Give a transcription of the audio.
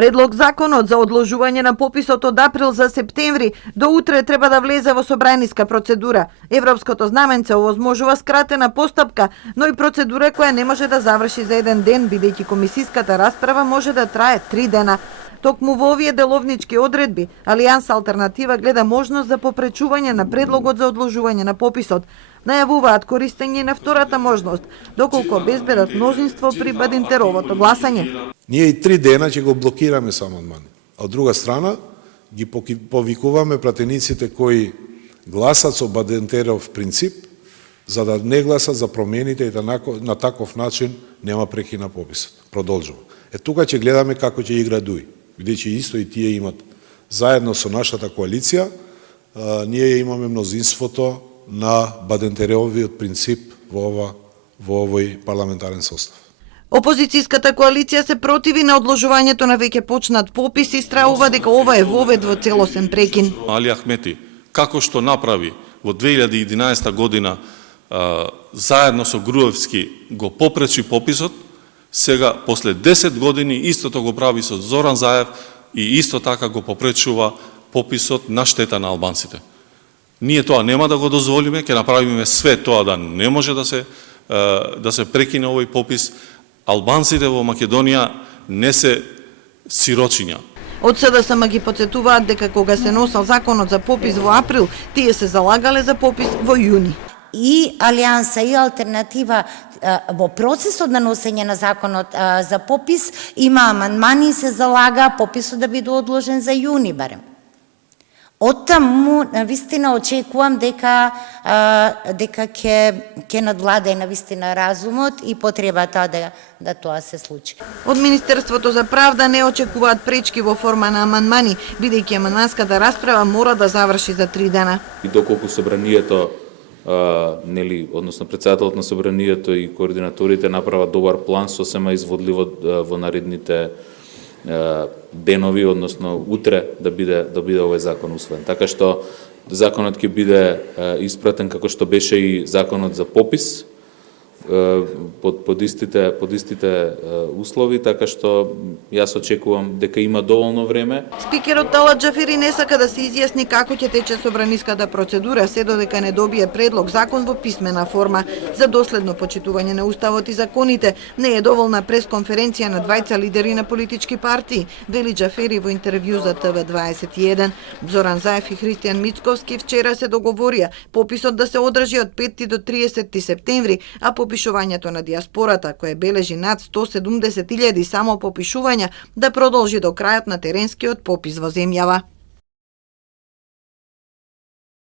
Предлог законот за одложување на пописот од април за септември до утре треба да влезе во собраниска процедура. Европското знаменце овозможува скратена постапка, но и процедура која не може да заврши за еден ден, бидејќи комисиската расправа може да трае 3 дена. Токму во овие деловнички одредби, Алијанса Алтернатива гледа можност за попречување на предлогот за одложување на пописот. Најавуваат користење на втората можност, доколку обезбедат мнозинство при Бадинтеровото гласање. Ние и 3 дена ќе го блокираме со амандман. А од друга страна, ги повикуваме пратениците кои гласат со Бадинтеров принцип, за да не гласат за промените и да на таков начин нема прекин на пописот. Продолжува. Тука ќе гледаме како ќе игра ДУИ. Бидејќи исто и тие имат заедно со нашата коалиција, ние имаме мнозинството на Бадинтеровиот принцип во овој парламентарен состав. Опозицијската коалиција се противи на одложувањето на веќе почнат попис и страува дека ова е вовед во целосен прекин. Али Ахмети, како што направи во 2011 година заедно со Груевски го попречи пописот, сега после 10 години истото го прави со Зоран Заев и исто така го попречува пописот на штета на албанците. Ние тоа нема да го дозволиме, ќе направиме све тоа да не може да се прекине овој попис. Албанците во Македонија не се сирочиња. Од СДСМ ги потсетуваат дека кога се носел законот за попис во април, тие се залагале за попис во јуни. И Алијанса и Алтернатива во процесот на носење на законот за попис има амандмани и се залага пописот да биде одложен за јуни барем. Оттаму навистина очекувам дека ќе надвладае навистина разумот и потребата да тоа се случи. Од Министерството за правда не очекуваат пречки во форма на амандмани, бидејќи амандманската расправа мора да заврши за 3 дена. И доколку собранието односно председателот на собранието и координаторите направат добар план, сосема изводливо во наредните денови, односно утре да биде овој закон усвоен. Така што законот ќе биде испратен како што беше и законот за попис под истите услови, така што јас очекувам дека има доволно време. Спикерот Талат Џафери не сака да се изјасни како ќе тече собраниската процедура се додека не добие предлог закон во писмена форма. За доследно почитување на уставот и законите не е доволна пресконференција на двајца лидери на политички партии, вели Џафери во интервју за ТВ21. Зоран Заев и Христијан Мицковски вчера се договорија пописот да се одржи од 5 до 30 септември, а попишувањето на диаспората, кое бележи над 170.000 само попишувања, да продолжи до крајот на теренскиот попис во земјава.